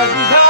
Cause